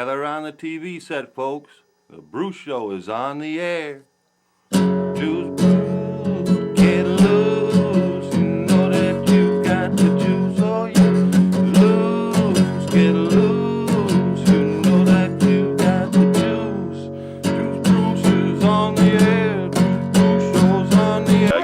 Gather on the TV set, folks. The Bruce Show is on the air. Juice Brews, get loose. You know that you got the juice, oh yeah. Loose, get loose. You know that you got the juice. Juice Brews is on the air. Juice Brews Show's on the air.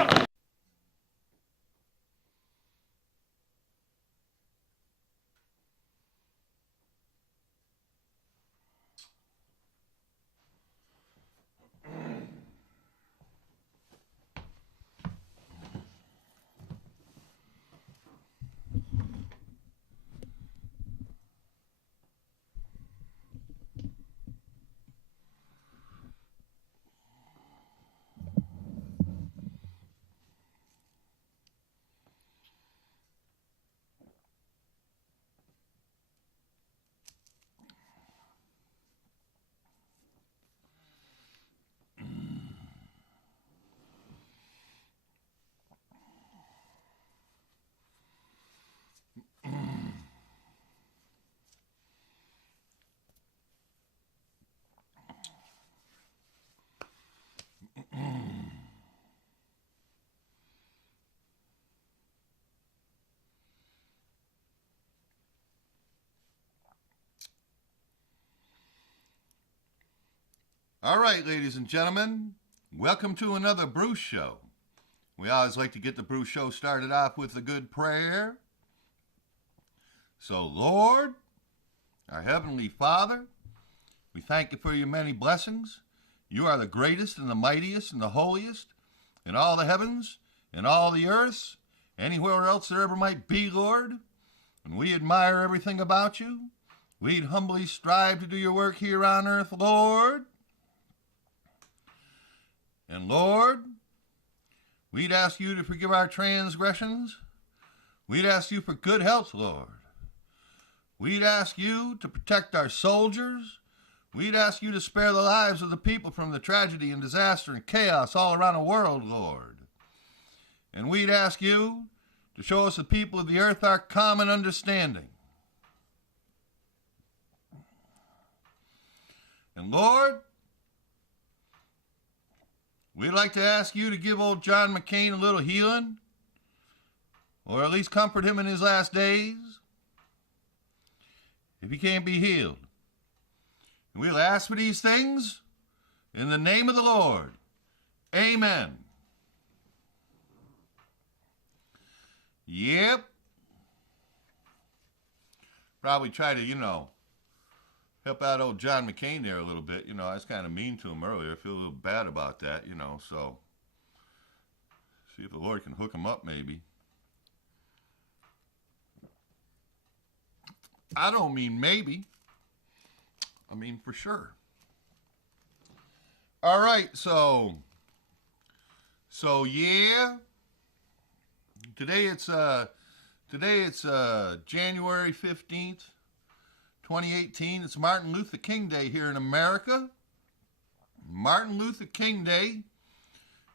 All right, ladies and gentlemen, welcome to another Bruce Show. We always like to get the Bruce Show started off with a good prayer. So, Lord, our Heavenly Father, we thank you for your many blessings. You are the greatest and the mightiest and the holiest in all the heavens and all the earths, anywhere else there ever might be, Lord. And we admire everything about you. We'd humbly strive to do your work here on earth, Lord. And Lord, we'd ask you to forgive our transgressions. We'd ask you for good health, Lord. We'd ask you to protect our soldiers. We'd ask you to spare the lives of the people from the tragedy and disaster and chaos all around the world, Lord. And we'd ask you to show us the people of the earth our common understanding. And Lord, we'd like to ask you to give old John McCain a little healing, or at least comfort him in his last days, if he can't be healed. And we'll ask for these things in the name of the Lord. Amen. Yep. Probably try to, help out old John McCain there a little bit. I was kind of mean to him earlier. I feel a little bad about that, so see if the Lord can hook him up maybe. I don't mean maybe. I mean for sure. All right, so yeah. Today it's January 15th. 2018, it's Martin Luther King Day here in America. Martin Luther King Day.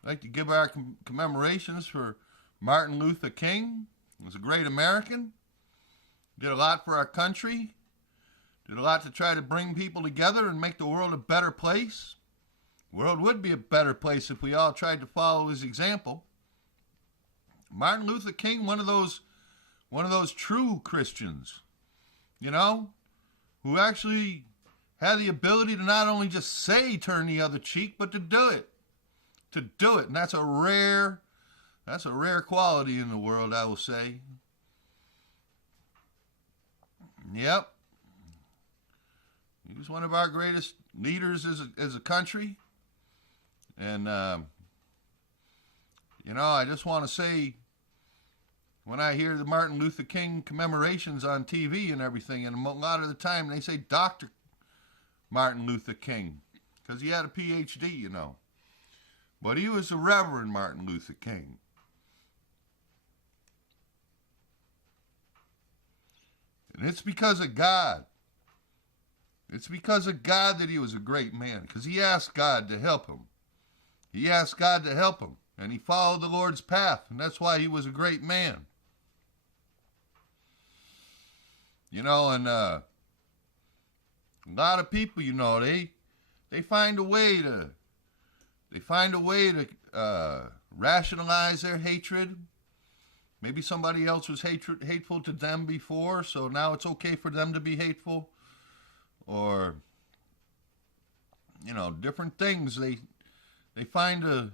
I'd like to give our commemorations for Martin Luther King. He was a great American. Did a lot for our country. Did a lot to try to bring people together and make the world a better place. The world would be a better place if we all tried to follow his example. Martin Luther King, one of those true Christians, who actually had the ability to not only just say turn the other cheek, but to do it. And that's a rare quality in the world, I will say. Yep. He was one of our greatest leaders as a country. And, I just want to say, when I hear the Martin Luther King commemorations on TV and everything, and a lot of the time they say Dr. Martin Luther King, because he had a PhD, But he was the Reverend Martin Luther King. And it's because of God. It's because of God that he was a great man, because he asked God to help him. He asked God to help him, and he followed the Lord's path, and that's why he was a great man. And A lot of people, you know, they find a way to rationalize their hatred. Maybe somebody else was hateful to them before, so now it's okay for them to be hateful. Or, you know, different things. They find a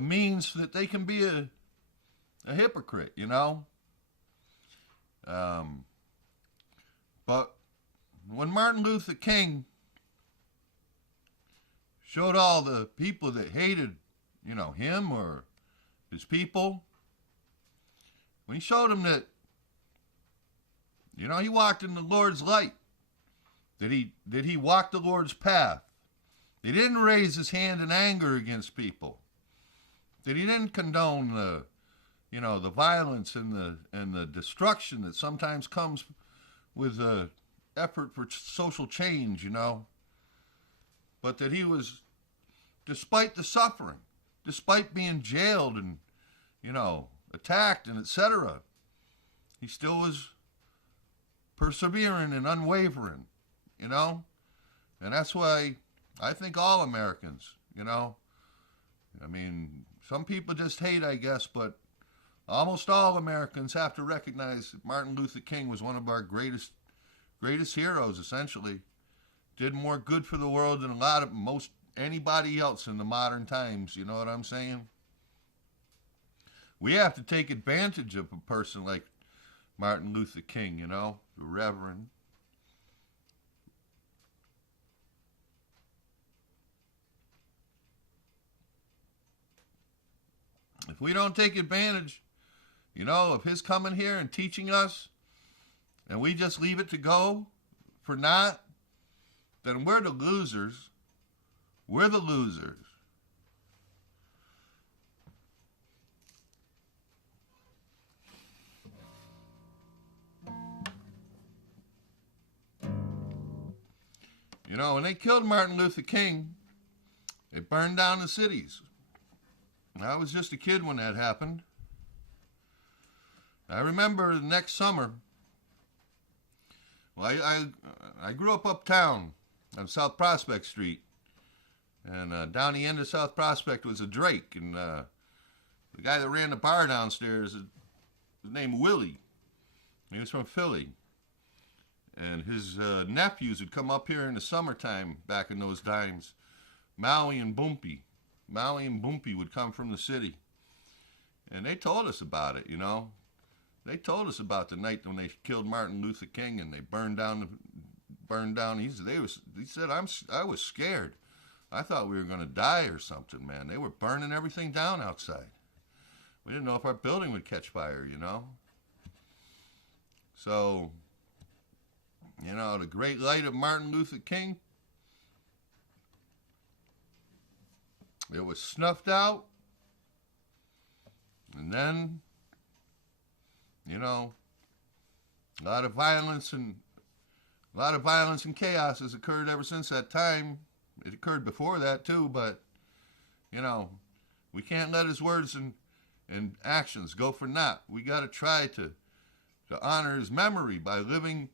means that they can be a hypocrite, you know. But when Martin Luther King showed all the people that hated, you know, him or his people, when he showed them that, you know, he walked in the Lord's light, that he walked the Lord's path, that he didn't raise his hand in anger against people, that he didn't condone the, you know, the violence and the destruction that sometimes comes with the effort for social change, you know, but that he was, despite the suffering, despite being jailed and, you know, attacked and etc., he still was persevering and unwavering, you know. And that's why I think all Americans, you know, I mean, some people just hate, I guess, but almost all Americans have to recognize that Martin Luther King was one of our greatest heroes, essentially. Did more good for the world than most anybody else in the modern times, you know what I'm saying? We have to take advantage of a person like Martin Luther King, you know, the Reverend. If we don't take advantage, you know, of his coming here and teaching us, and we just leave it to go for naught, then we're the losers. We're the losers. You know, when they killed Martin Luther King, they burned down the cities. I was just a kid when that happened. I remember the next summer, well, I grew up uptown on South Prospect Street. And down the end of South Prospect was a Drake. And the guy that ran the bar downstairs, his name Willie. He was from Philly. And his nephews would come up here in the summertime back in those times. Maui and Bumpy. Maui and Bumpy would come from the city. And they told us about it, you know. They told us about the night when they killed Martin Luther King and they burned down. He said, I was scared. I thought we were going to die or something, man. They were burning everything down outside. We didn't know if our building would catch fire, you know. So, you know, the great light of Martin Luther King, it was snuffed out. And then, you know, a lot of violence and chaos has occurred ever since that time. It occurred before that too, but, you know, we can't let his words and actions go for naught. We got to try to honor his memory by living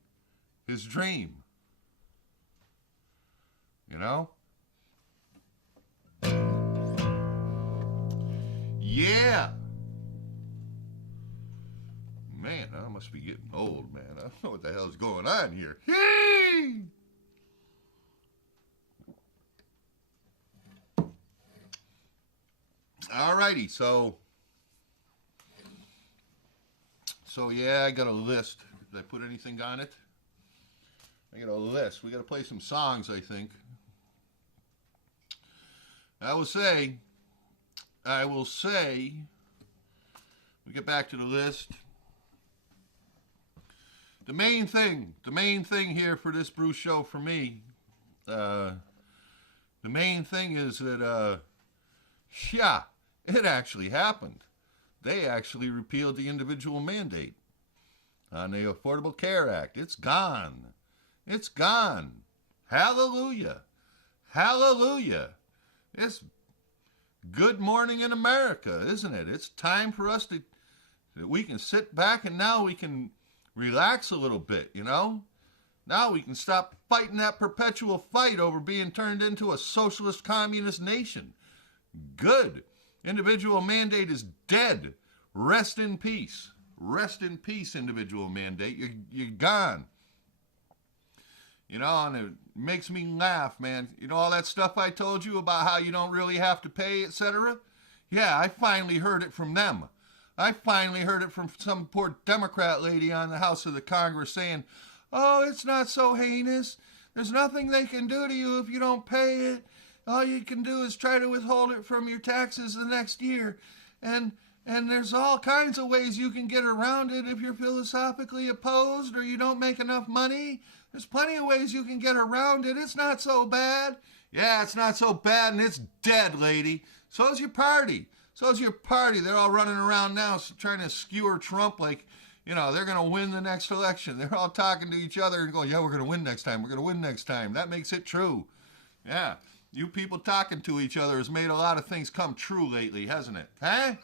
his dream. You know? Yeah! Man, I must be getting old, man. I don't know what the hell's going on here. Hey! Alrighty, so yeah, I got a list. Did I put anything on it? I got a list. We got to play some songs, I think. I will say, we get back to the list. The main thing here for this Bruce show for me, the main thing is that, yeah, it actually happened. They actually repealed the individual mandate on the Affordable Care Act. It's gone. It's gone. Hallelujah. Hallelujah. It's good morning in America, isn't it? It's time for us that we can sit back and now we can relax a little bit, you know? Now we can stop fighting that perpetual fight over being turned into a socialist communist nation. Good. Individual mandate is dead. Rest in peace. Rest in peace, individual mandate. You're gone. You know, and it makes me laugh, man. You know all that stuff I told you about how you don't really have to pay, etc.? Yeah, I finally heard it from them. I finally heard it from some poor Democrat lady on the House of the Congress saying, oh, it's not so heinous. There's nothing they can do to you if you don't pay it. All you can do is try to withhold it from your taxes the next year. And there's all kinds of ways you can get around it if you're philosophically opposed or you don't make enough money. There's plenty of ways you can get around it. It's not so bad. Yeah, it's not so bad, and it's dead, lady. So's your party. So's your party. They're all running around now trying to skewer Trump like, you know, they're going to win the next election. They're all talking to each other and going, yeah, we're going to win next time. We're going to win next time. That makes it true. Yeah. You people talking to each other has made a lot of things come true lately, hasn't it? Huh?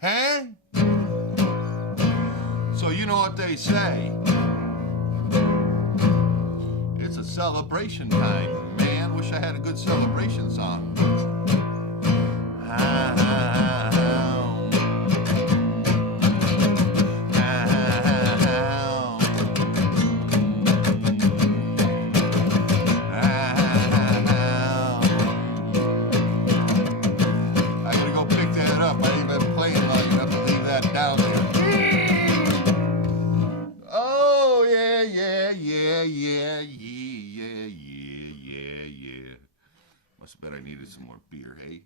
Huh? So you know what they say. It's a celebration time. Man, wish I had a good celebration song. Must bet I needed some more beer, hey?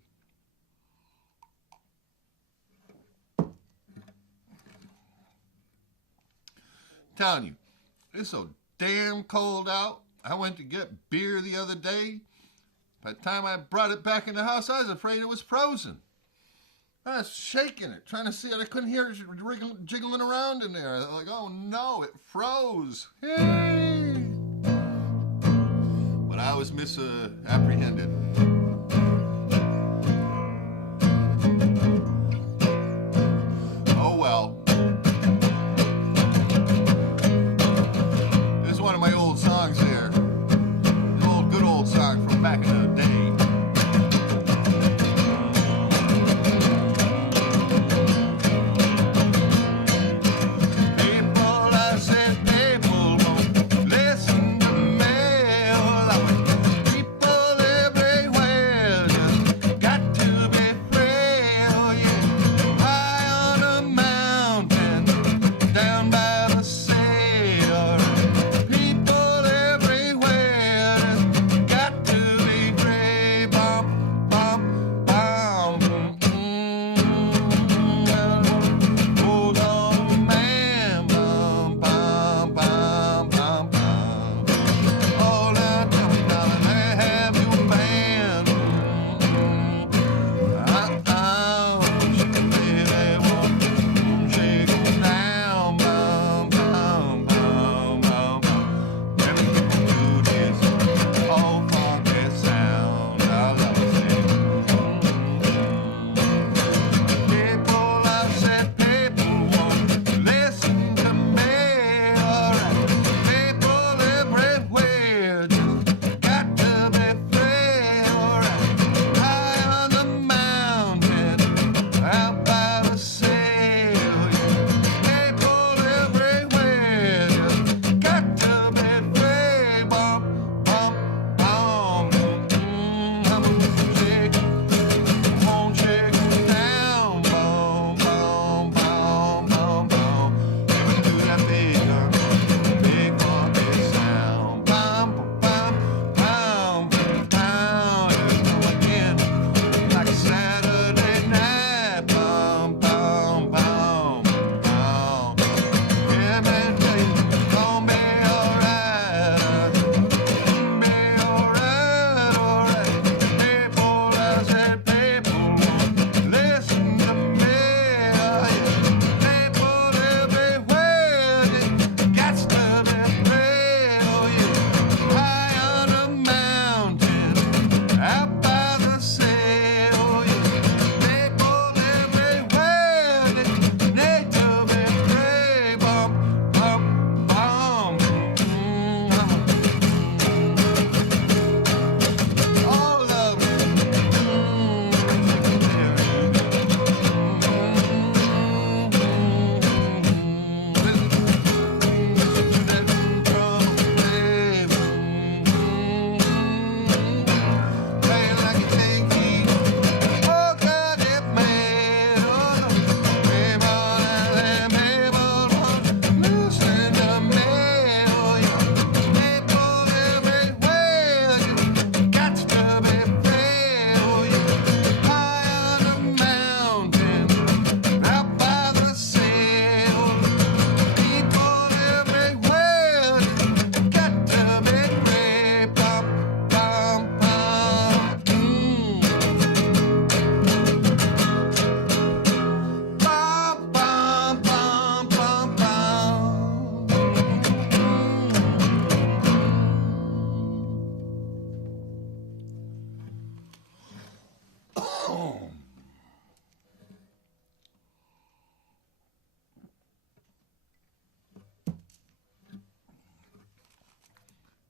Telling you, it's so damn cold out. I went to get beer the other day. By the time I brought it back in the house, I was afraid it was frozen. I was shaking it, trying to see it. I couldn't hear it jiggling around in there. I was like, oh no, it froze. Hey! But I was misapprehended. Oh well. This is one of my old songs here. An good old song from back in the day. People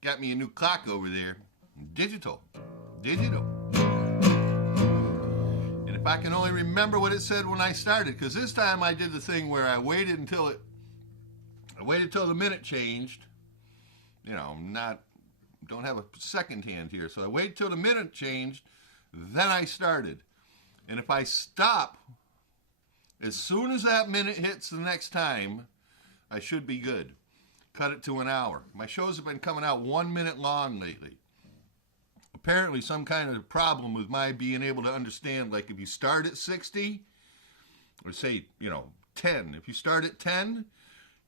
got me a new clock over there. Digital. And if I can only remember what it said when I started, because this time I did the thing where I waited till the minute changed. You know, don't have a second hand here, so I waited till the minute changed, then I started. And if I stop as soon as that minute hits the next time, I should be good. Cut it to an hour. My shows have been coming out 1 minute long lately. Apparently some kind of problem with my being able to understand, like if you start at 60, or say, 10. If you start at 10,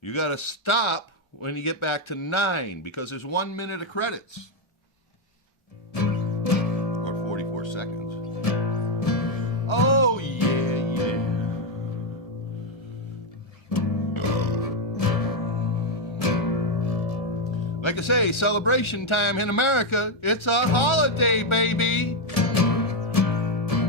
you got to stop when you get back to 9, because there's 1 minute of credits. Or 44 seconds. Oh, yeah. Like I say, celebration time in America, it's a holiday, baby.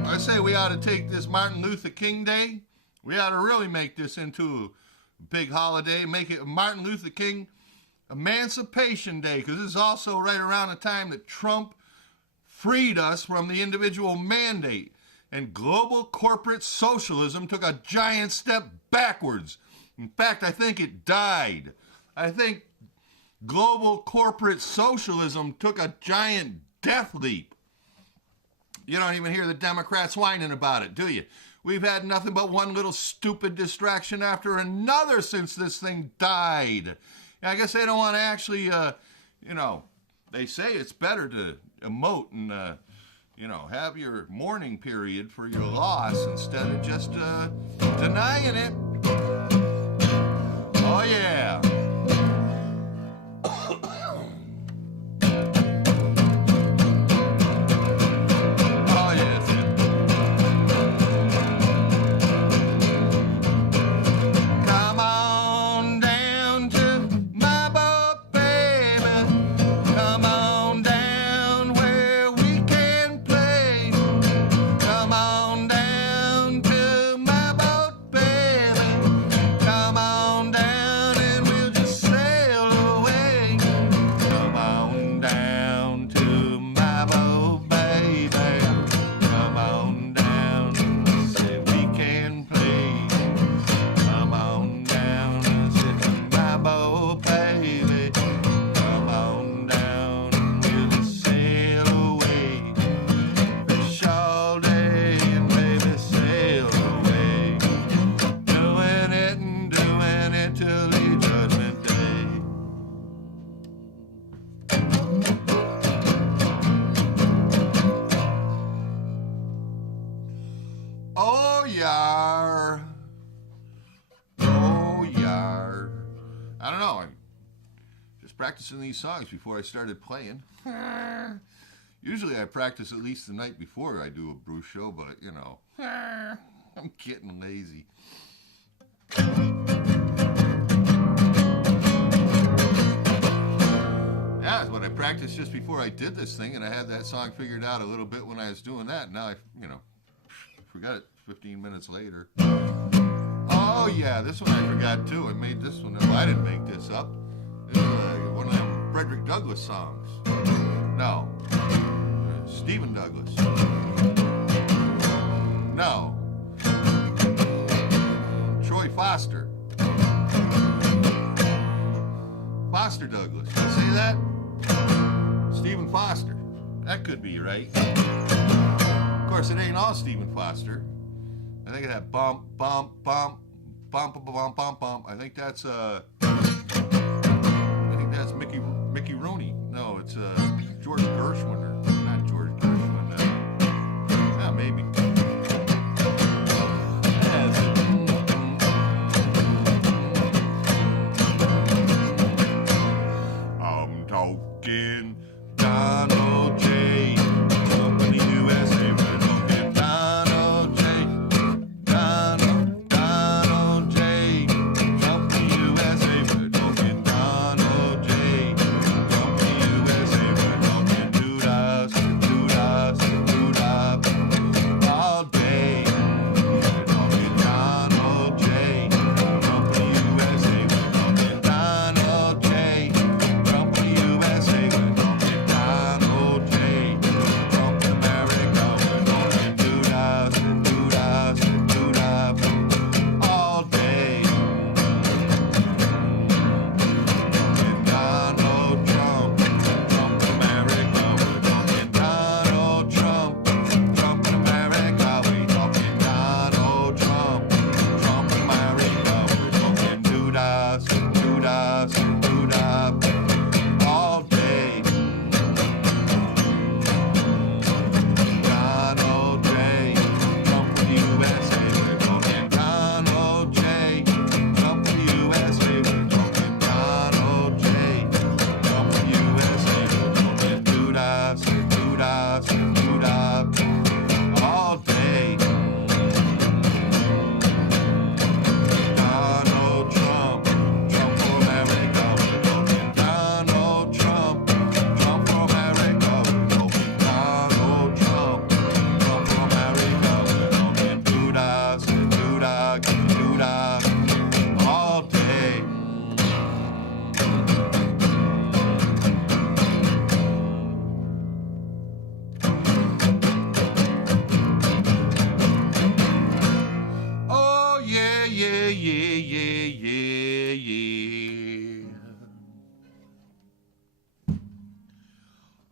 I say we ought to take this Martin Luther King Day. We ought to really make this into a big holiday. Make it Martin Luther King Emancipation Day, because this is also right around the time that Trump freed us from the individual mandate. And global corporate socialism took a giant step backwards. In fact, I think it died. I think global corporate socialism took a giant death leap. You don't even hear the Democrats whining about it, do you? We've had nothing but one little stupid distraction after another since this thing died. I guess they don't want to actually, they say it's better to emote and, have your mourning period for your loss instead of just denying it. Oh, yeah. I don't know. I'm just practicing these songs before I started playing. Usually I practice at least the night before I do a Bruce show, but, I'm getting lazy. Yeah, that's what I practiced just before I did this thing, and I had that song figured out a little bit when I was doing that. And now I, forgot it 15 minutes later. Oh, yeah, this one I forgot, too. I made this one up. I didn't make this up. It's one of them Frederick Douglass songs. No. Stephen Douglas. No. Troy Foster. Foster Douglass. Did I say that? Stephen Foster. That could be right. Of course, it ain't all Stephen Foster. I think of that bump, bump, bump, bump, bump, bump, bump, bump. I think that's Mickey Rooney. No, it's George Gershwin, or not George Gershwin. Yeah, maybe. I'm talking Donald J. Company USA. We're talking Donald J. Donald J. Company USA. We're talking Donald J. Company USA. We're talking Dudas, Dudas, Dudas all day. We're talking Donald J. Company USA. We're talking Donald J. Company USA. We're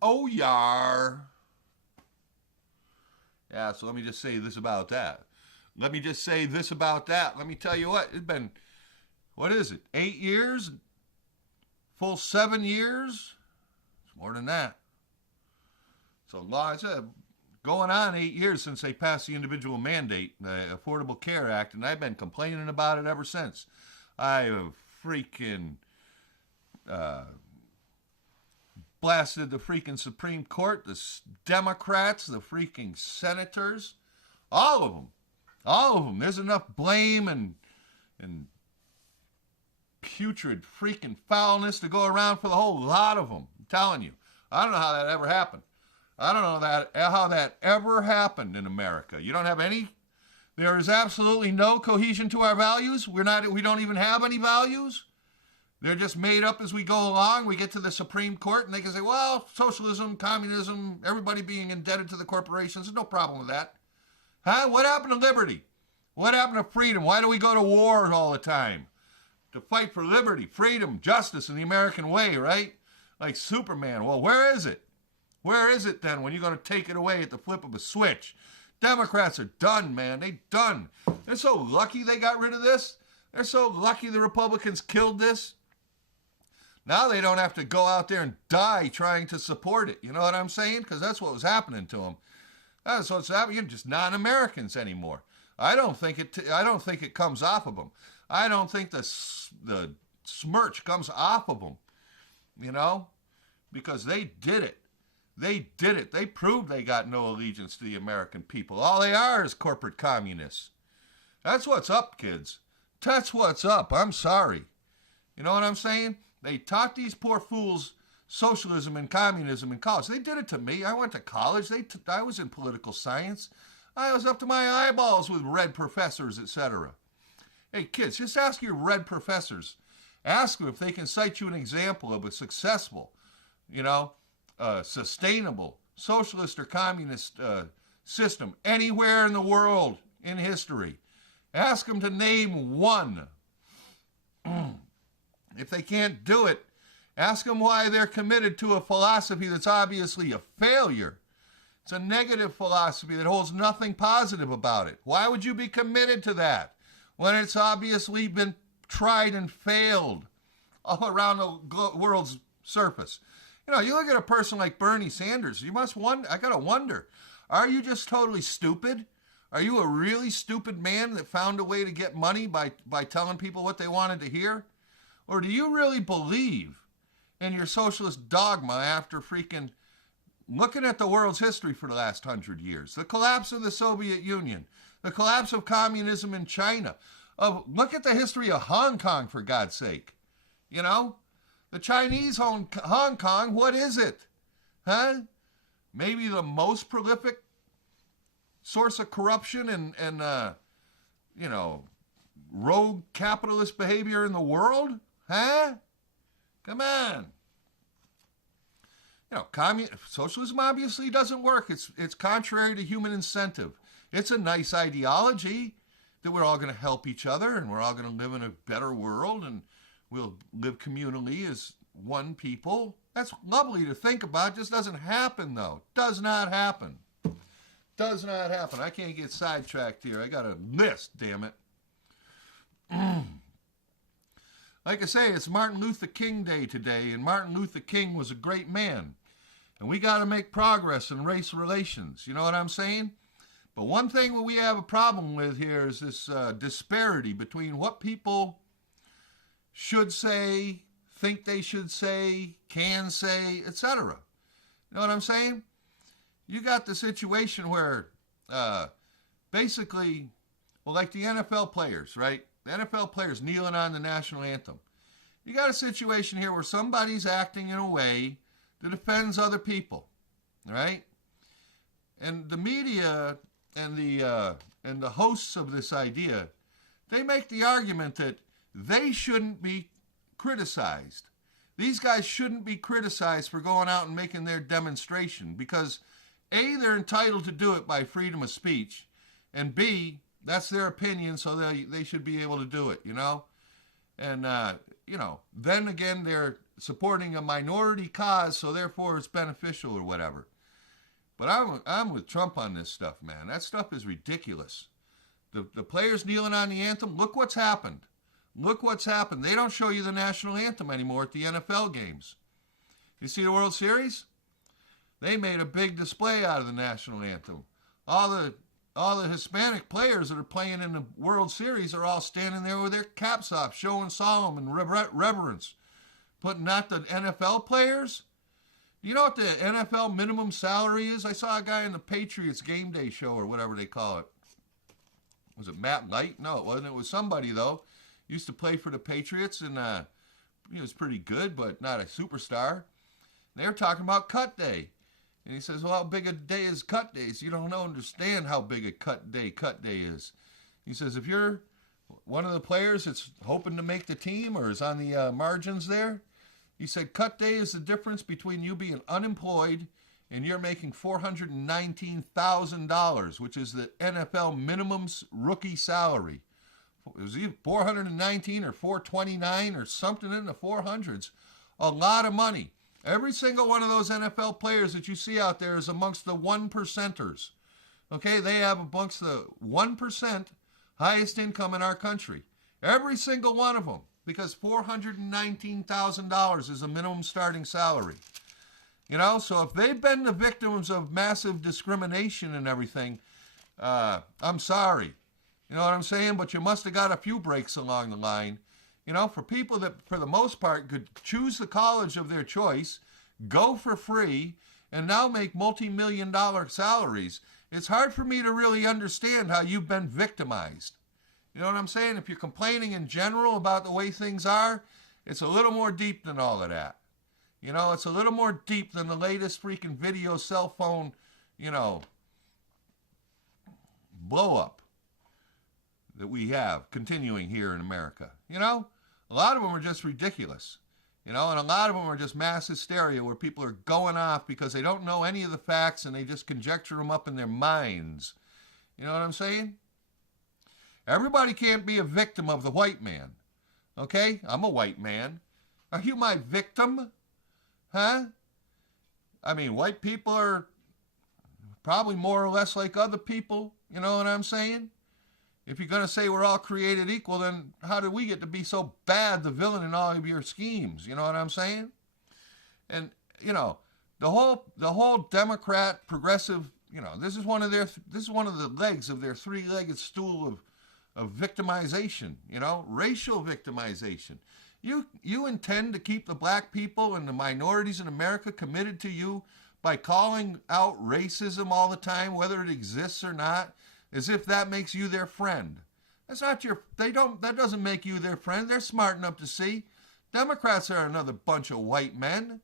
Oh, yar. Yeah, so let me just say this about that. Let me just say this about that. Let me tell you what, it's been, what is it, 8 years? Full 7 years? It's more than that. So law, it's going on 8 years since they passed the individual mandate, the Affordable Care Act, and I've been complaining about it ever since. I have freaking blasted the freaking Supreme Court, the Democrats, the freaking senators, all of them. All of them. There's enough blame and putrid freaking foulness to go around for the whole lot of them. I'm telling you. I don't know how that ever happened. I don't know how that ever happened in America. You don't have any. There is absolutely no cohesion to our values. We don't even have any values. They're just made up as we go along. We get to the Supreme Court and they can say, well, socialism, communism, everybody being indebted to the corporations. There's no problem with that. Huh? What happened to liberty? What happened to freedom? Why do we go to war all the time? To fight for liberty, freedom, justice, and the American way, right? Like Superman. Well, where is it? Where is it then when you're going to take it away at the flip of a switch? Democrats are done, man. They're done. They're so lucky they got rid of this. They're so lucky the Republicans killed this. Now they don't have to go out there and die trying to support it. You know what I'm saying? Because that's what was happening to them. That's what's happening. You're just non-Americans anymore. I don't think it comes off of them. I don't think the smirch comes off of them. You know, because they did it. They did it. They proved they got no allegiance to the American people. All they are is corporate communists. That's what's up, kids. That's what's up. I'm sorry. You know what I'm saying? They taught these poor fools socialism and communism in college. They did it to me. I went to college. I was in political science. I was up to my eyeballs with red professors, etc. Hey, kids, just ask your red professors. Ask them if they can cite you an example of a successful, sustainable socialist or communist system anywhere in the world in history. Ask them to name one. If they can't do it, ask them why they're committed to a philosophy that's obviously a failure. It's a negative philosophy that holds nothing positive about it. Why would you be committed to that when it's obviously been tried and failed all around the world's surface? You know, you look at a person like Bernie Sanders, you must wonder, I gotta wonder, are you just totally stupid? Are you a really stupid man that found a way to get money by telling people what they wanted to hear? Or do you really believe in your socialist dogma after freaking looking at the world's history for the last 100 years? The collapse of the Soviet Union, the collapse of communism in China. Look at the history of Hong Kong, for God's sake. You know? The Chinese Hong Kong, what is it? Huh? Maybe the most prolific source of corruption and rogue capitalist behavior in the world? Huh? Come on. You know, socialism obviously doesn't work. It's contrary to human incentive. It's a nice ideology that we're all going to help each other and we're all going to live in a better world and we'll live communally as one people. That's lovely to think about. It just doesn't happen, though. Does not happen. Does not happen. I can't get sidetracked here. I got a list, damn it. Like I say, it's Martin Luther King Day today, and Martin Luther King was a great man. And we got to make progress in race relations. You know what I'm saying? But one thing that we have a problem with here is this disparity between what people should say, think they should say, can say, etc. You know what I'm saying? You got the situation where basically, well, like the NFL players, right? The NFL players kneeling on the national anthem. You got a situation here where somebody's acting in a way that offends other people, right? And the media and the hosts of this idea, they make the argument that they shouldn't be criticized. These guys shouldn't be criticized for going out and making their demonstration because A, they're entitled to do it by freedom of speech, and B, that's their opinion, so they should be able to do it, you know? And then again, they're supporting a minority cause, so therefore it's beneficial or whatever. But I'm with Trump on this stuff, man. That stuff is ridiculous. The players kneeling on the anthem, look what's happened. Look what's happened. They don't show you the national anthem anymore at the NFL games. You see the World Series? They made a big display out of the national anthem. All the Hispanic players that are playing in the World Series are all standing there with their caps off, showing solemn and reverence. But not the NFL players? Do you know what the NFL minimum salary is? I saw a guy in the Patriots Game Day show or whatever they call it. Was it Matt Knight? No, it wasn't. It was somebody, though. Used to play for the Patriots, and he was pretty good, but not a superstar. They were talking about cut day. And he says, well, how big a day is cut day? So you don't understand how big a cut day is. He says, if you're one of the players that's hoping to make the team or is on the margins there, he said, cut day is the difference between you being unemployed and you're making $419,000, which is the NFL minimum rookie salary. It was either 419 or 429 or something in the 400s. A lot of money. Every single one of those NFL players that you see out there is amongst the 1%ers. Okay, they have amongst the 1% highest income in our country. Every single one of them, because $419,000 is the minimum starting salary. So if they've been the victims of massive discrimination and everything, I'm sorry. You know what I'm saying? But you must have got a few breaks along the line. For people that, for the most part, could choose the college of their choice, go for free, and now make multi-million-dollar salaries, it's hard for me to really understand how you've been victimized. You know what I'm saying? If you're complaining in general about the way things are, it's a little more deep than all of that. It's a little more deep than the latest freaking video cell phone, blow up that we have continuing here in America. A lot of them are just ridiculous. And a lot of them are just mass hysteria where people are going off because they don't know any of the facts and they just conjecture them up in their minds. You know what I'm saying? Everybody can't be a victim of the white man. Okay? I'm a white man. Are you my victim? Huh? I mean, white people are probably more or less like other people. You know what I'm saying? If you're going to say we're all created equal, then how did we get to be so bad, the villain in all of your schemes? You know what I'm saying? And, the whole Democrat progressive, this is one of the legs of their three-legged stool of victimization, racial victimization. You intend to keep the black people and the minorities in America committed to you by calling out racism all the time, whether it exists or not, as if that makes you their friend. That doesn't make you their friend. They're smart enough to see. Democrats are another bunch of white men,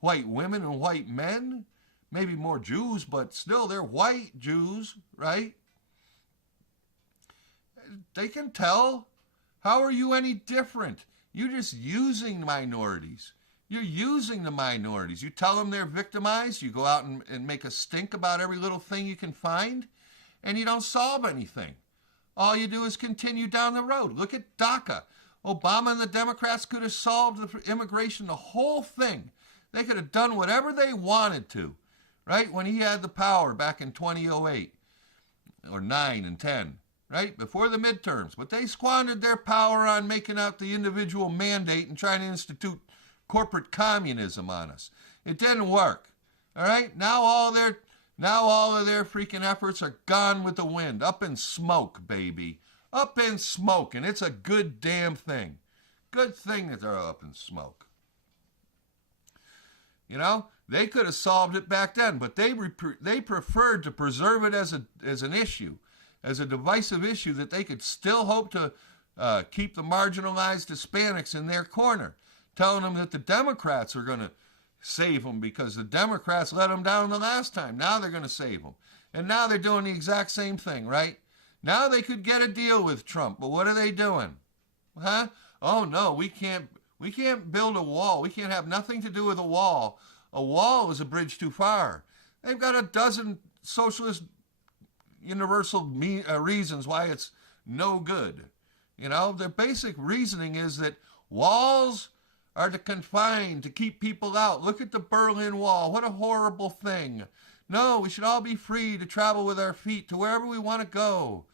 white women and white men, maybe more Jews, but still they're white Jews, right? They can tell. How are you any different? You're just using minorities. You're using the minorities. You tell them they're victimized. You go out and make a stink about every little thing you can find, and you don't solve anything. All you do is continue down the road. Look at DACA. Obama and the Democrats could have solved the immigration, the whole thing. They could have done whatever they wanted to, right? When he had the power back in 2008 or 9 and 10, right? Before the midterms. But they squandered their power on making out the individual mandate and trying to institute corporate communism on us. It didn't work, all right? Now all of their freaking efforts are gone with the wind. Up in smoke, baby. Up in smoke. And it's a good damn thing. Good thing that they're up in smoke. They could have solved it back then, but they preferred to preserve it as an issue, as a divisive issue that they could still hope to keep the marginalized Hispanics in their corner, telling them that the Democrats are going to save them because the Democrats let them down the last time. Now they're going to save them. And now they're doing the exact same thing, right? Now they could get a deal with Trump, but what are they doing? Huh? Oh, no, we can't build a wall. We can't have nothing to do with a wall. A wall is a bridge too far. They've got a dozen socialist universal reasons why it's no good. Their basic reasoning is that Walls are to confine, to keep people out. Look at the Berlin Wall. What a horrible thing. No, we should all be free to travel with our feet to wherever we want to go.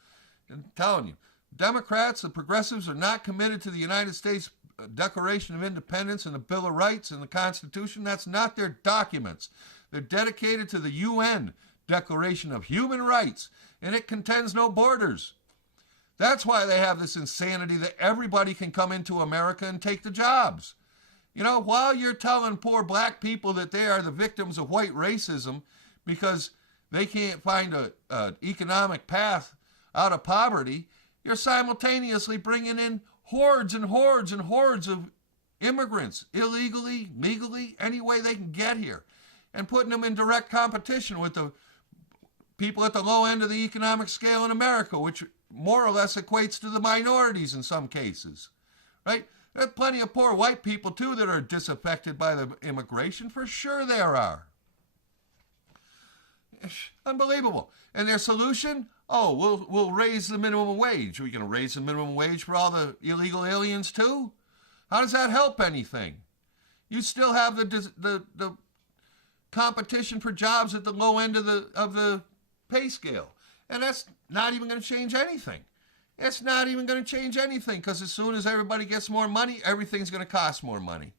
I'm telling you, Democrats, the progressives, are not committed to the United States Declaration of Independence and the Bill of Rights and the Constitution. That's not their documents. They're dedicated to the UN Declaration of Human Rights, and it contends no borders. That's why they have this insanity that everybody can come into America and take the jobs. You know, while you're telling poor black people that they are the victims of white racism because they can't find an economic path out of poverty, you're simultaneously bringing in hordes and hordes and hordes of immigrants, illegally, legally, any way they can get here, and putting them in direct competition with the people at the low end of the economic scale in America, which more or less equates to the minorities in some cases, right? There are plenty of poor white people, too, that are disaffected by the immigration. For sure there are. Unbelievable. And their solution? Oh, we'll raise the minimum wage. Are we going to raise the minimum wage for all the illegal aliens, too? How does that help anything? You still have the competition for jobs at the low end of the pay scale. And that's not even going to change anything. It's not even going to change anything because as soon as everybody gets more money, everything's going to cost more money.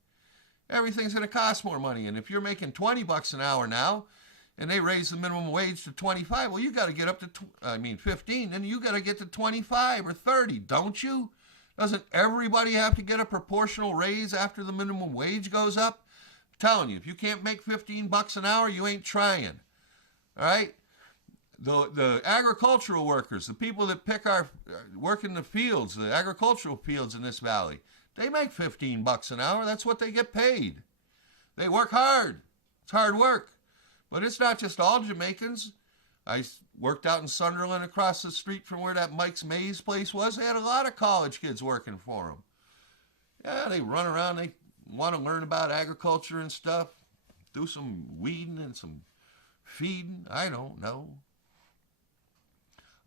Everything's going to cost more money. And if you're making $20 an hour now and they raise the minimum wage to 25, well, you got to get up to, 15, and you got to get to 25 or 30, don't you? Doesn't everybody have to get a proportional raise after the minimum wage goes up? I'm telling you, if you can't make $15 an hour, you ain't trying. All right? The agricultural workers, the people that work in the fields, the agricultural fields in this valley, they make $15 an hour. That's what they get paid. They work hard. It's hard work. But it's not just all Jamaicans. I worked out in Sunderland across the street from where that Mike's Maze place was. They had a lot of college kids working for them. Yeah, they run around. They want to learn about agriculture and stuff. Do some weeding and some feeding. I don't know.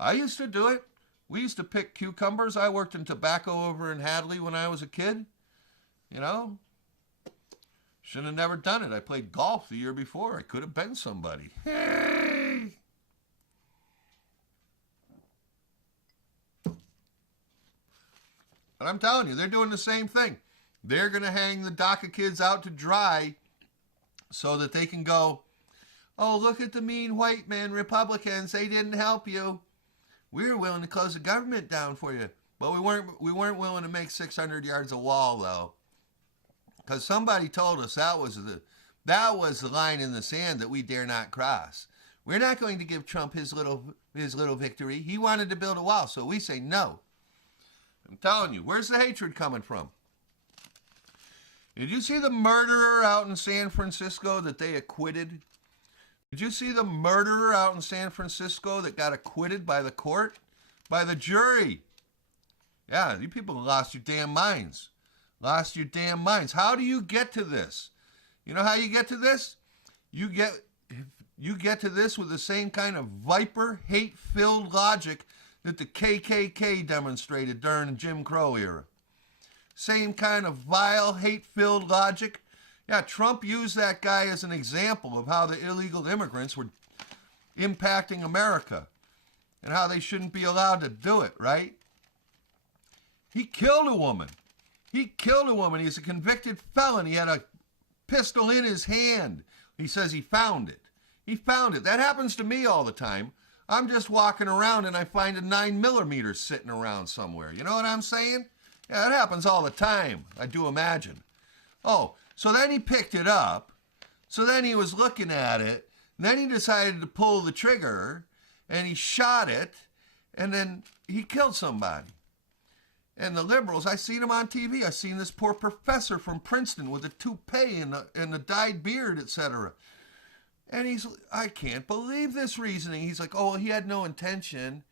I used to do it. We used to pick cucumbers. I worked in tobacco over in Hadley when I was a kid. You know, should have never done it. I played golf the year before. I could have been somebody. Hey! But I'm telling you, they're doing the same thing. They're going to hang the DACA kids out to dry so that they can go, oh, look at the mean white men, Republicans. They didn't help you. We were willing to close the government down for you, but we weren't willing to make 600 yards of wall, though, because somebody told us that was the line in the sand that we dare not cross. We're not going to give Trump his little victory. He wanted to build a wall, so we say no. I'm telling you, where's the hatred coming from? Did you see the murderer out in San Francisco that they acquitted? Did you see the murderer out in San Francisco that got acquitted by the court? By the jury. Yeah, you people lost your damn minds. Lost your damn minds. How do you get to this? You know how you get to this? You get to this with the same kind of viper, hate-filled logic that the KKK demonstrated during the Jim Crow era. Same kind of vile, hate-filled logic. Yeah, Trump used that guy as an example of how the illegal immigrants were impacting America and how they shouldn't be allowed to do it, right? He killed a woman. He's a convicted felon. He had a pistol in his hand. He says he found it. That happens to me all the time. I'm just walking around and I find a 9mm sitting around somewhere. You know what I'm saying? Yeah, that happens all the time, I do imagine. Oh, so then he picked it up. So then he was looking at it. And then he decided to pull the trigger. And he shot it. And then he killed somebody. And the liberals, I seen him on TV. I seen this poor professor from Princeton with a toupee and a dyed beard, etc. And I can't believe this reasoning. He's like, oh, he had no intention.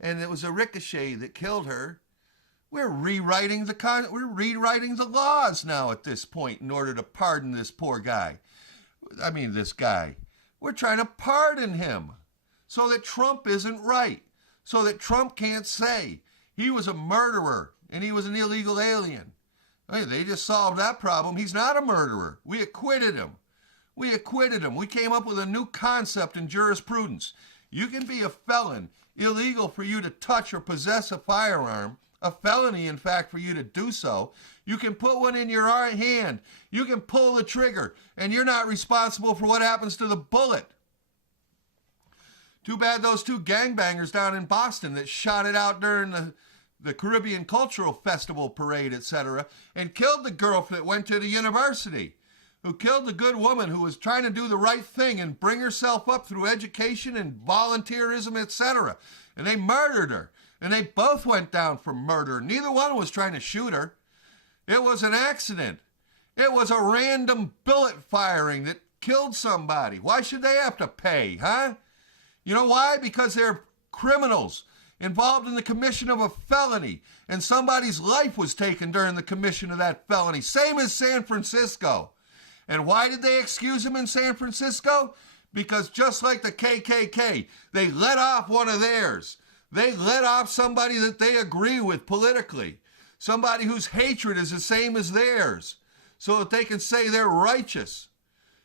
And it was a ricochet that killed her. We're rewriting the laws now at this point in order to pardon this poor guy. This guy. We're trying to pardon him so that Trump isn't right. So that Trump can't say he was a murderer and he was an illegal alien. Hey, they just solved that problem. He's not a murderer. We acquitted him. We acquitted him. We came up with a new concept in jurisprudence. You can be a felon, illegal for you to touch or possess a firearm, a felony, in fact, for you to do so. You can put one in your right hand. You can pull the trigger, and you're not responsible for what happens to the bullet. Too bad those two gangbangers down in Boston that shot it out during the Caribbean Cultural Festival parade, etc., and killed the girl that went to the university, who killed the good woman who was trying to do the right thing and bring herself up through education and volunteerism, etc. And they murdered her. And they both went down for murder. Neither one was trying to shoot her. It was an accident. It was a random bullet firing that killed somebody. Why should they have to pay, huh? You know why? Because they're criminals involved in the commission of a felony, and somebody's life was taken during the commission of that felony. Same as San Francisco. And why did they excuse him in San Francisco? Because just like the KKK, they let off one of theirs. They let off somebody that they agree with politically, somebody whose hatred is the same as theirs, so that they can say they're righteous.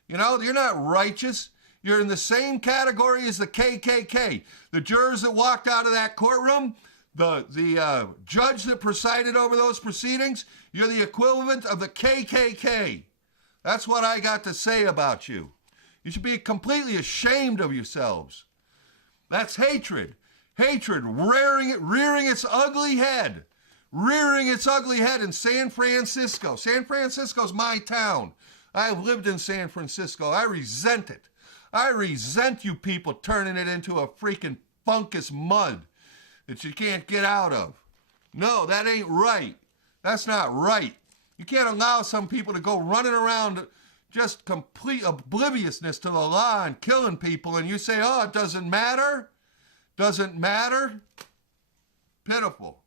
You know, you're not righteous. You're in the same category as the KKK. The jurors that walked out of that courtroom, the judge that presided over those proceedings, you're the equivalent of the KKK. That's what I got to say about you. You should be completely ashamed of yourselves. That's hatred. Hatred rearing its ugly head. Rearing its ugly head in San Francisco. San Francisco's my town. I've lived in San Francisco. I resent it. I resent you people turning it into a freaking funkus mud that you can't get out of. No, that ain't right. That's not right. You can't allow some people to go running around just complete obliviousness to the law and killing people, and you say, oh, it doesn't matter? Doesn't matter? Pitiful.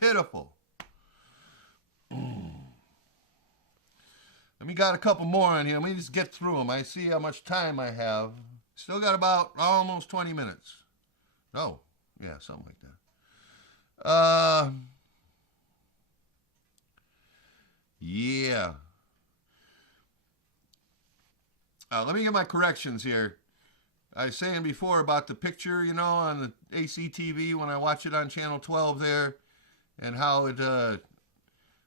Pitiful. Let me got a couple more on here. Let me just get through them. I see how much time I have. Still got about almost 20 minutes. No. Yeah, something like that. Yeah. Let me get my corrections here. I was saying before about the picture, you know, on the ACTV when I watch it on Channel 12 there, and how it,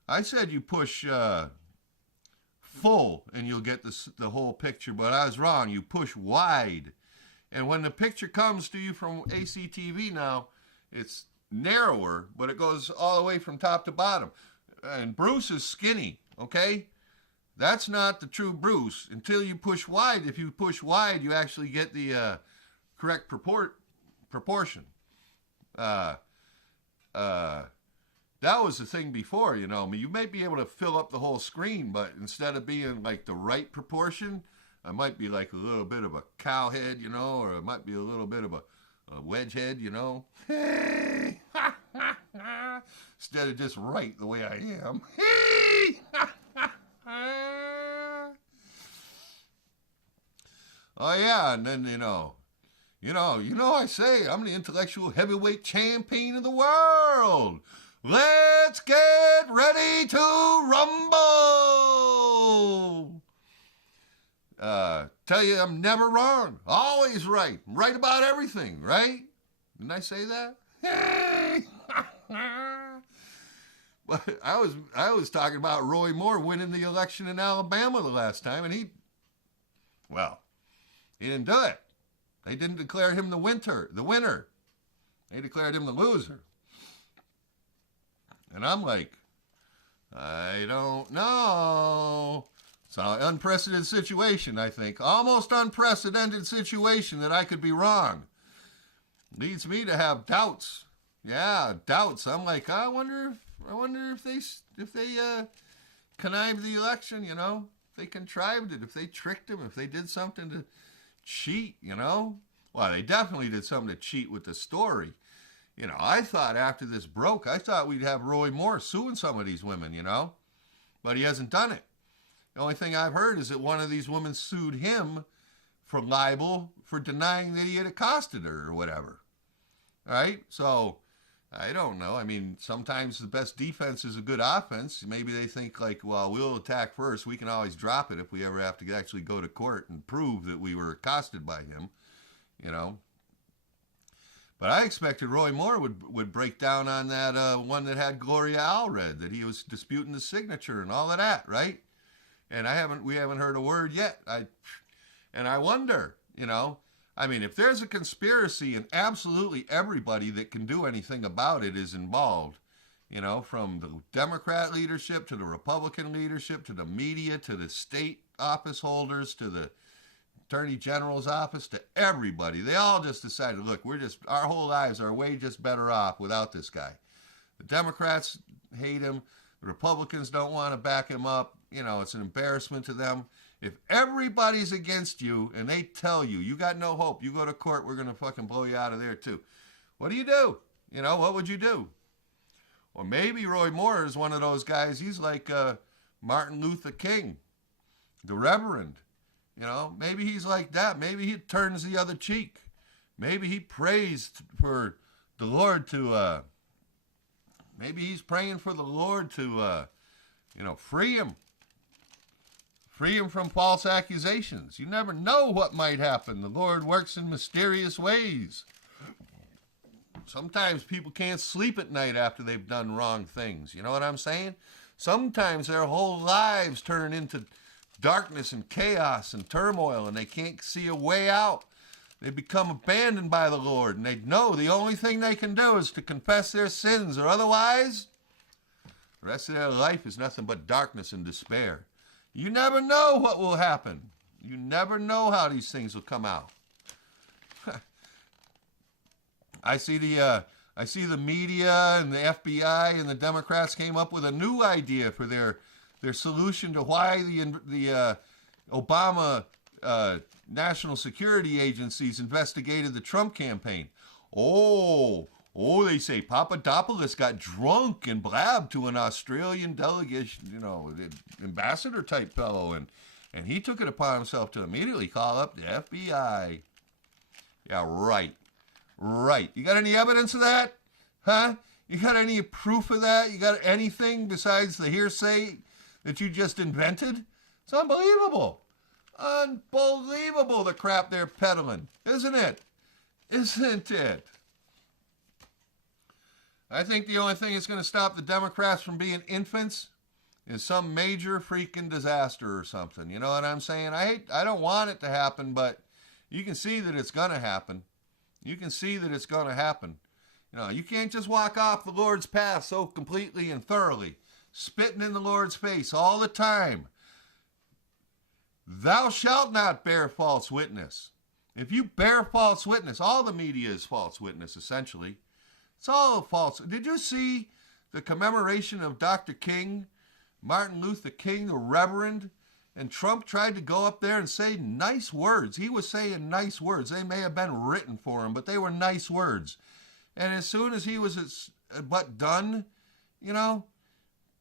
I said you push full and you'll get the whole picture, but I was wrong. You push wide. And when the picture comes to you from ACTV now, it's narrower, but it goes all the way from top to bottom. And Bruce is skinny, okay? That's not the true Bruce until you push wide. If you push wide, you actually get the correct proportion. That was the thing before, you know. You might be able to fill up the whole screen, but instead of being like the right proportion, it might be like a little bit of a cow head, you know, or it might be a little bit of a wedge head, you know. Instead of just right the way I am. Oh yeah, and then you know, I say I'm the intellectual heavyweight champion of the world. Let's get ready to rumble. Tell you I'm never wrong, always right. I'm right about everything, right? Didn't I say that? But I was talking about Roy Moore winning the election in Alabama the last time, and he didn't do it. They didn't declare him the winner. They declared him the loser. And I'm like, I don't know. It's an unprecedented situation, I think. Almost unprecedented situation that I could be wrong. Leads me to have doubts. Yeah, doubts. I'm like, I wonder if they connived the election, you know? If they contrived it, if they tricked him, if they did something to cheat, you know? Well, they definitely did something to cheat with the story. You know, I thought after this broke, I thought we'd have Roy Moore suing some of these women, you know? But he hasn't done it. The only thing I've heard is that one of these women sued him for libel for denying that he had accosted her or whatever. All right? So I don't know. I mean, sometimes the best defense is a good offense. Maybe they think like, well, we'll attack first. We can always drop it if we ever have to actually go to court and prove that we were accosted by him, you know. But I expected Roy Moore would break down on that one that had Gloria Allred, that he was disputing the signature and all of that, right? And we haven't heard a word yet. And I wonder, you know, I mean, if there's a conspiracy and absolutely everybody that can do anything about it is involved, you know, from the Democrat leadership to the Republican leadership to the media to the state office holders to the Attorney General's office to everybody, they all just decided, look, our whole lives are way just better off without this guy. The Democrats hate him. The Republicans don't want to back him up. You know, it's an embarrassment to them. If everybody's against you and they tell you, you got no hope, you go to court, we're going to fucking blow you out of there too. What do? You know, what would you do? Or maybe Roy Moore is one of those guys, he's like Martin Luther King, the Reverend. You know, maybe he's like that. Maybe he turns the other cheek. Maybe he prays for the Lord to, maybe he's praying for the Lord to, you know, free him. Free him from false accusations. You never know what might happen. The Lord works in mysterious ways. Sometimes people can't sleep at night after they've done wrong things. You know what I'm saying? Sometimes their whole lives turn into darkness and chaos and turmoil, and they can't see a way out. They become abandoned by the Lord, and they know the only thing they can do is to confess their sins, or otherwise, the rest of their life is nothing but darkness and despair. You never know what will happen. You never know how these things will come out. I see the media and the FBI and the Democrats came up with a new idea for their solution to why the Obama national security agencies investigated the Trump campaign. Oh, they say Papadopoulos got drunk and blabbed to an Australian delegation, you know, ambassador type fellow, and he took it upon himself to immediately call up the FBI. Yeah, right. You got any evidence of that? Huh? You got any proof of that? You got anything besides the hearsay that you just invented? It's unbelievable. Unbelievable, the crap they're peddling. Isn't it? Isn't it? I think the only thing that's going to stop the Democrats from being infants is some major freaking disaster or something. You know what I'm saying? I don't want it to happen, but you can see that it's going to happen. You can see that it's going to happen. You know, you can't just walk off the Lord's path so completely and thoroughly, spitting in the Lord's face all the time. Thou shalt not bear false witness. If you bear false witness, all the media is false witness, essentially. It's all false. Did you see the commemoration of Dr. King, Martin Luther King, the Reverend? And Trump tried to go up there and say nice words. He was saying nice words. They may have been written for him, but they were nice words. And as soon as he was but done, you know,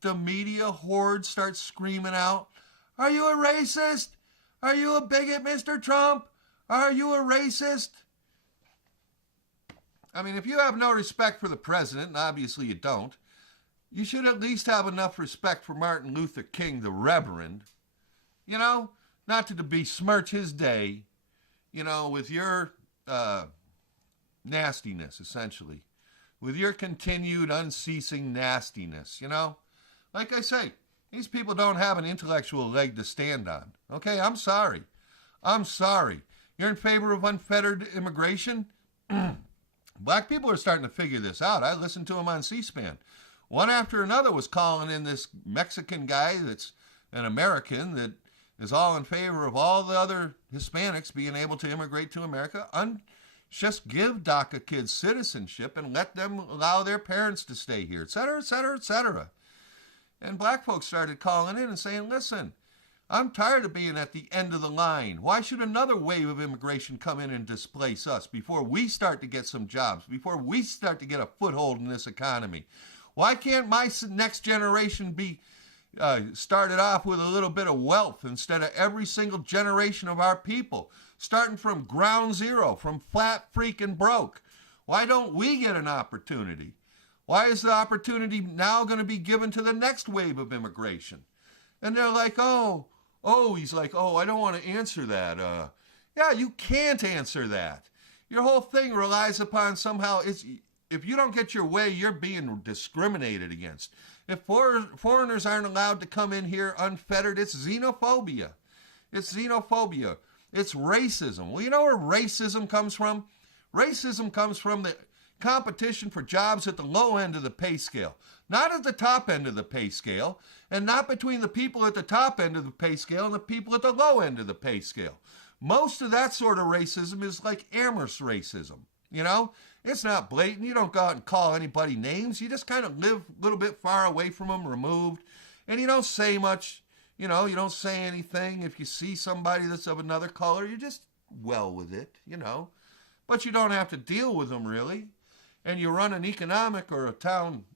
the media horde starts screaming out, "Are you a racist? Are you a bigot, Mr. Trump? Are you a racist?" I mean, if you have no respect for the president, and obviously you don't, you should at least have enough respect for Martin Luther King, the Reverend, you know, not to besmirch his day, you know, with your nastiness, essentially, with your continued unceasing nastiness, you know. Like I say, these people don't have an intellectual leg to stand on. Okay, I'm sorry. You're in favor of unfettered immigration? Black people are starting to figure this out. I listened to them on C-SPAN. One after another was calling in this Mexican guy that's an American that is all in favor of all the other Hispanics being able to immigrate to America. Just give DACA kids citizenship and let them allow their parents to stay here, et cetera, et cetera, et cetera. And black folks started calling in and saying, listen, I'm tired of being at the end of the line. Why should another wave of immigration come in and displace us before we start to get some jobs, before we start to get a foothold in this economy? Why can't my next generation be started off with a little bit of wealth instead of every single generation of our people, starting from ground zero, from flat freaking broke? Why don't we get an opportunity? Why is the opportunity now going to be given to the next wave of immigration? And they're like, he's like, I don't want to answer that. Yeah, you can't answer that. Your whole thing relies upon somehow, if you don't get your way, you're being discriminated against. If foreigners aren't allowed to come in here unfettered, it's xenophobia. It's xenophobia. It's racism. Well, you know where racism comes from? Racism comes from the competition for jobs at the low end of the pay scale, not at the top end of the pay scale, and not between the people at the top end of the pay scale and the people at the low end of the pay scale. Most of that sort of racism is like Amherst racism, you know? It's not blatant. You don't go out and call anybody names. You just kind of live a little bit far away from them, removed, and you don't say much. You know, you don't say anything. If you see somebody that's of another color, you're just well with it, you know? But you don't have to deal with them, really. And you run an economic or a town,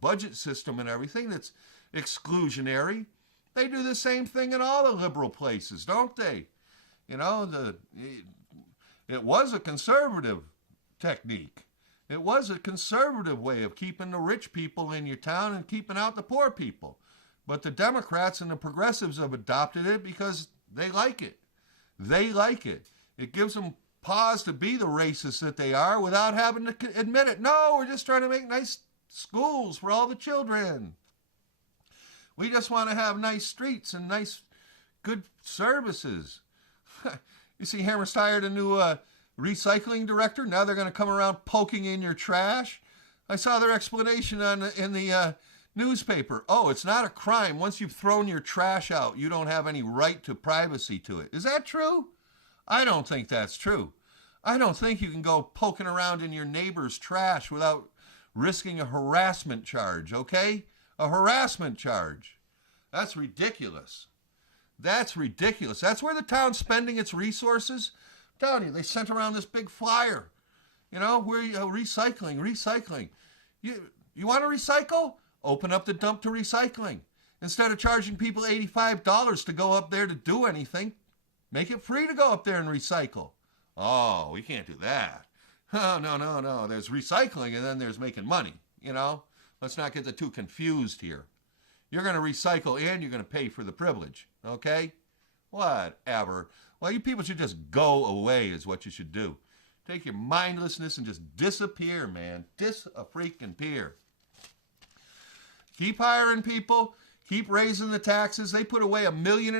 budget system and everything that's exclusionary. They do the same thing in all the liberal places, don't they? It was a conservative technique. It was a conservative way of keeping the rich people in your town and keeping out the poor people. But the Democrats and the progressives have adopted it because they like it. They like it. It gives them pause to be the racists that they are without having to admit it. No, we're just trying to make nice schools for all the children. We just want to have nice streets and nice, good services. You see, Amherst hired a new recycling director. Now they're going to come around poking in your trash. I saw their explanation in the newspaper. Oh, it's not a crime. Once you've thrown your trash out, you don't have any right to privacy to it. Is that true? I don't think that's true. I don't think you can go poking around in your neighbor's trash without risking a harassment charge, okay? A harassment charge. That's ridiculous. That's ridiculous. That's where the town's spending its resources. I'm telling you, they sent around this big flyer. Where recycling. You want to recycle? Open up the dump to recycling. Instead of charging people $85 to go up there to do anything, make it free to go up there and recycle. Oh, we can't do that. Oh, no. There's recycling and then there's making money, Let's not get the two confused here. You're going to recycle and you're going to pay for the privilege, okay? Whatever. Well, you people should just go away is what you should do. Take your mindlessness and just disappear, man. Dis-a-freaking-peer. Keep hiring people. Keep raising the taxes. They put away $1.5 million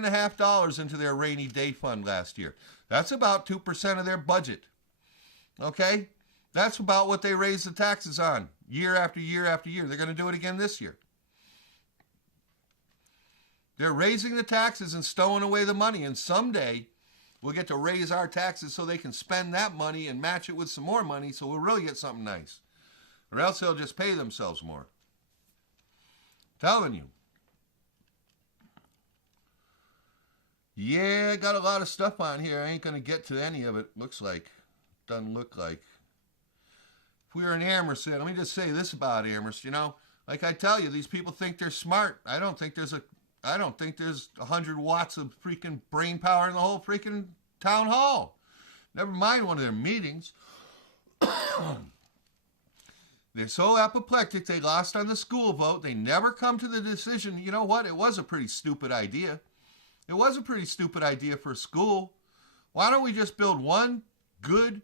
into their rainy day fund last year. That's about 2% of their budget. Okay? That's about what they raised the taxes on year after year after year. They're going to do it again this year. They're raising the taxes and stowing away the money, and someday we'll get to raise our taxes so they can spend that money and match it with some more money so we'll really get something nice. Or else they'll just pay themselves more. Telling you. Yeah, got a lot of stuff on here. I ain't going to get to any of it, looks like. Doesn't look like. If we were in Amherst, let me just say this about Amherst, Like I tell you, these people think they're smart. I don't think there's 100 watts of freaking brain power in the whole freaking town hall. Never mind one of their meetings. They're so apoplectic, they lost on the school vote. They never come to the decision, you know what, it was a pretty stupid idea. It was a pretty stupid idea for a school. Why don't we just build one good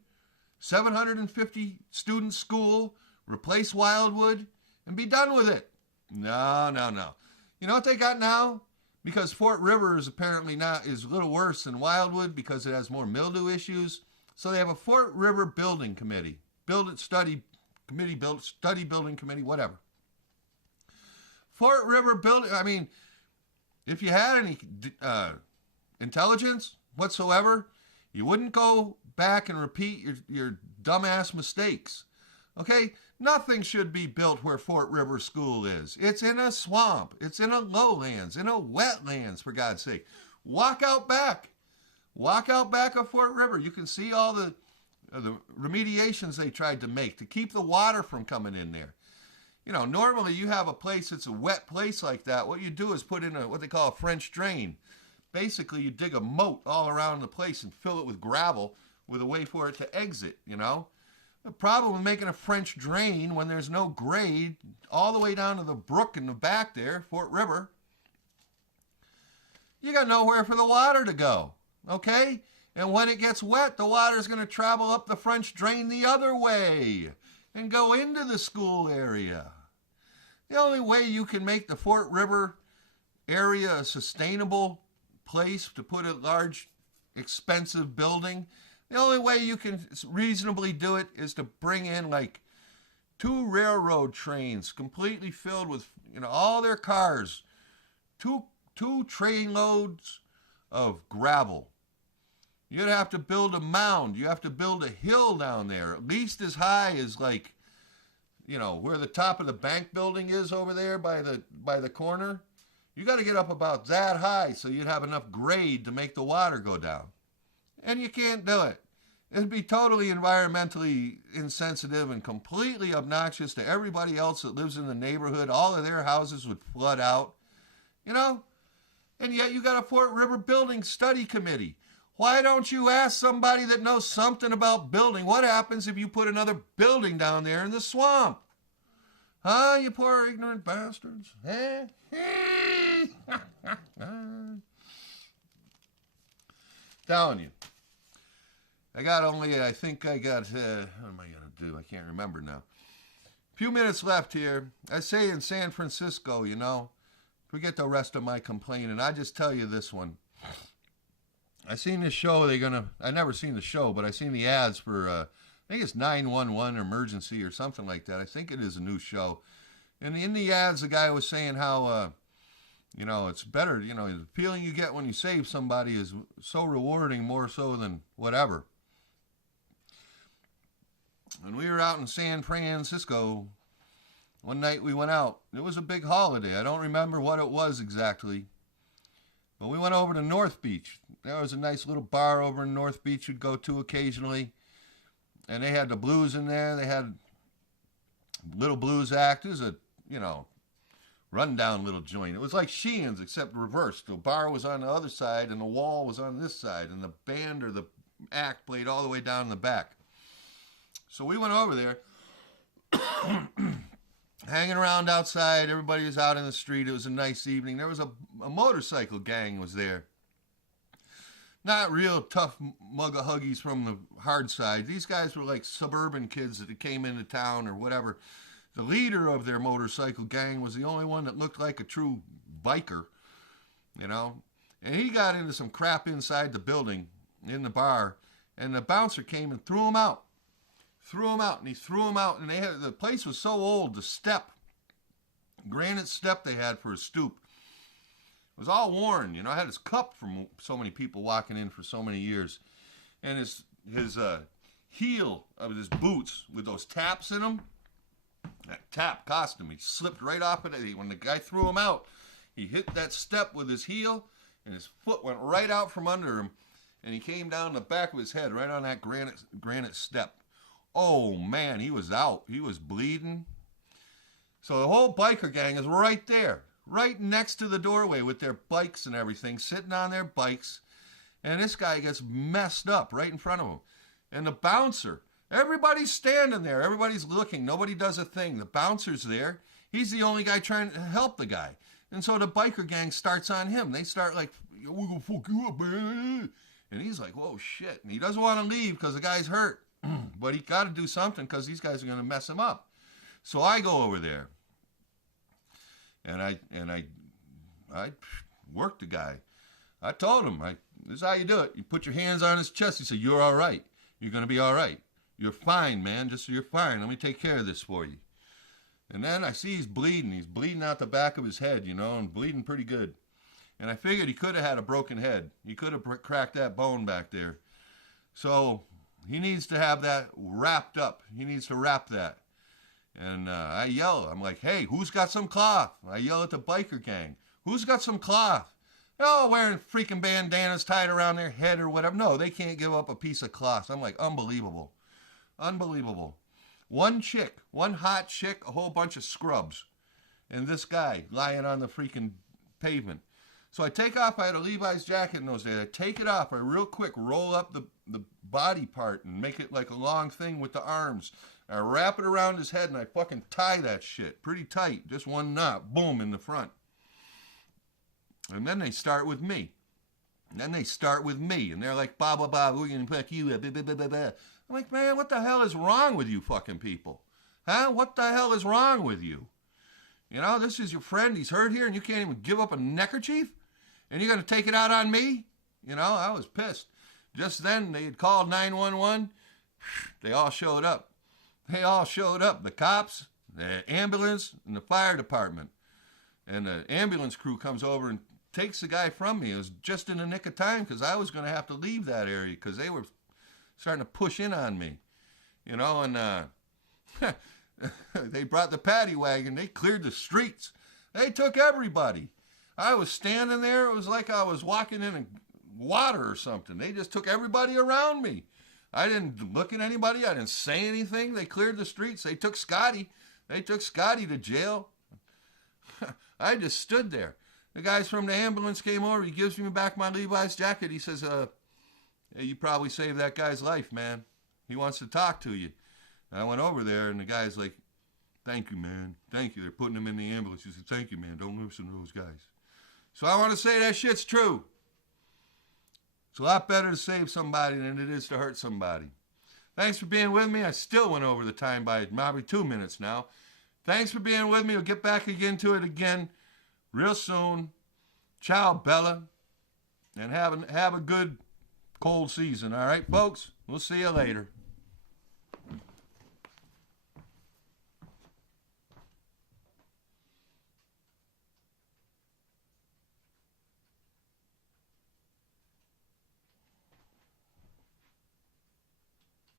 750 student school, replace Wildwood, and be done with it? No. You know what they got now? Because Fort River is apparently is a little worse than Wildwood because it has more mildew issues. So they have a Fort River building committee, study building committee, whatever. Fort River building. I mean, if you had any intelligence whatsoever, you wouldn't go back and repeat your dumbass mistakes. Okay? Nothing should be built where Fort River School is. It's in a swamp. It's in a lowlands, in a wetlands, for God's sake. Walk out back. Walk out back of Fort River. You can see all the remediations they tried to make to keep the water from coming in there. Normally you have a place that's a wet place like that. What you do is put in what they call a French drain. Basically, you dig a moat all around the place and fill it with gravel with a way for it to exit, The problem with making a French drain when there's no grade all the way down to the brook in the back there, Fort River, you got nowhere for the water to go, okay? And when it gets wet, the water's going to travel up the French drain the other way and go into the school area. The only way you can make the Fort River area a sustainable place to put a large, expensive building, the only way you can reasonably do it is to bring in like 2 railroad trains completely filled with, all their cars, two train loads of gravel. You'd have to build a mound. You have to build a hill down there, at least as high as like, where the top of the bank building is over there by the corner. You got to get up about that high so you'd have enough grade to make the water go down. And you can't do it. It'd be totally environmentally insensitive and completely obnoxious to everybody else that lives in the neighborhood. All of their houses would flood out, And yet you got a Fort River Building Study Committee. Why don't you ask somebody that knows something about building? What happens if you put another building down there in the swamp? Huh, you poor ignorant bastards? Eh? Telling you. I think I got, what am I going to do? I can't remember now. A few minutes left here. I say in San Francisco, forget the rest of my complaining. I just tell you this one. I seen this show, I never seen the show, but I seen the ads for, I think it's 911 emergency or something like that. I think it is a new show. And in the ads, the guy was saying how, it's better, the feeling you get when you save somebody is so rewarding, more so than whatever. When we were out in San Francisco, one night we went out. It was a big holiday. I don't remember what it was exactly. But we went over to North Beach. There was a nice little bar over in North Beach we'd go to occasionally. And they had the blues in there. They had little blues act. It was a, rundown little joint. It was like Sheehan's, except reversed. The bar was on the other side and the wall was on this side. And the band or the act played all the way down in the back. So we went over there, hanging around outside. Everybody was out in the street. It was a nice evening. There was a motorcycle gang was there. Not real tough mug-a-huggies from the hard side. These guys were like suburban kids that came into town or whatever. The leader of their motorcycle gang was the only one that looked like a true biker, And he got into some crap inside the building, in the bar, and the bouncer came and threw him out. And he threw him out, and the place was so old, the granite step they had for a stoop, was all worn. I had his cup from so many people walking in for so many years. And his heel of his boots with those taps in them, that tap cost him. He slipped right off of it. When the guy threw him out, he hit that step with his heel, and his foot went right out from under him, and he came down the back of his head right on that granite step. Oh, man, he was out. He was bleeding. So the whole biker gang is right there, right next to the doorway with their bikes and everything, sitting on their bikes. And this guy gets messed up right in front of him. And the bouncer, everybody's standing there. Everybody's looking. Nobody does a thing. The bouncer's there. He's the only guy trying to help the guy. And so the biker gang starts on him. They start like, we're going to fuck you up, man. And he's like, whoa, shit. And he doesn't want to leave because the guy's hurt. But he got to do something because these guys are going to mess him up. So I go over there. And I worked the guy. I told him, this is how you do it. You put your hands on his chest. He said, you're all right. You're going to be all right. You're fine, man. Just so you're fine. Let me take care of this for you. And then I see he's bleeding. He's bleeding out the back of his head, and bleeding pretty good. And I figured he could have had a broken head. He could have cracked that bone back there. So he needs to have that wrapped up. He needs to wrap that. And I yell. I'm like, hey, who's got some cloth? I yell at the biker gang. Who's got some cloth? Oh, wearing freaking bandanas tied around their head or whatever. No, they can't give up a piece of cloth. I'm like, unbelievable. Unbelievable. One chick, one hot chick, a whole bunch of scrubs. And this guy lying on the freaking pavement. So I take off, I had a Levi's jacket in those days. I take it off, I real quick roll up the body part and make it like a long thing with the arms. I wrap it around his head and I fucking tie that shit pretty tight. Just one knot, boom, in the front. And then they start with me. And then they start with me. And they're like, blah, blah, blah, we're going to put you up, blah, blah, blah, blah. I'm like, man, what the hell is wrong with you fucking people? Huh? What the hell is wrong with you? You know, this is your friend. He's hurt here and you can't even give up a neckerchief? And you're going to take it out on me? You know, I was pissed. Just then, they had called 911. They all showed up. They all showed up. The cops, the ambulance, and the fire department. And the ambulance crew comes over and takes the guy from me. It was just in the nick of time because I was going to have to leave that area because they were starting to push in on me. You know, and they brought the paddy wagon. They cleared the streets. They took everybody. I was standing there. It was like I was walking in water or something. They just took everybody around me. I didn't look at anybody. I didn't say anything. They cleared the streets. They took Scotty. They took Scotty to jail. I just stood there. The guys from the ambulance came over. He gives me back my Levi's jacket. He says, hey, you probably saved that guy's life, man. He wants to talk to you. And I went over there, and the guy's like, thank you, man. Thank you. They're putting him in the ambulance. He said, thank you, man. Don't listen to those guys. So I want to say that shit's true. It's a lot better to save somebody than it is to hurt somebody. Thanks for being with me. I still went over the time by probably 2 minutes now. Thanks for being with me. We'll get back into it again real soon. Ciao, Bella. And have a good cold season, all right, folks? We'll see you later.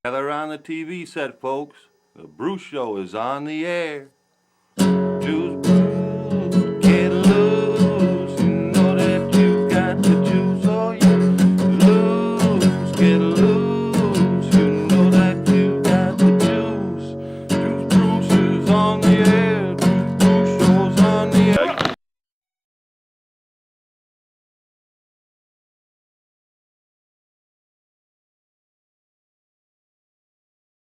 Together on the TV set, folks. The Bruce Show is on the air. Choose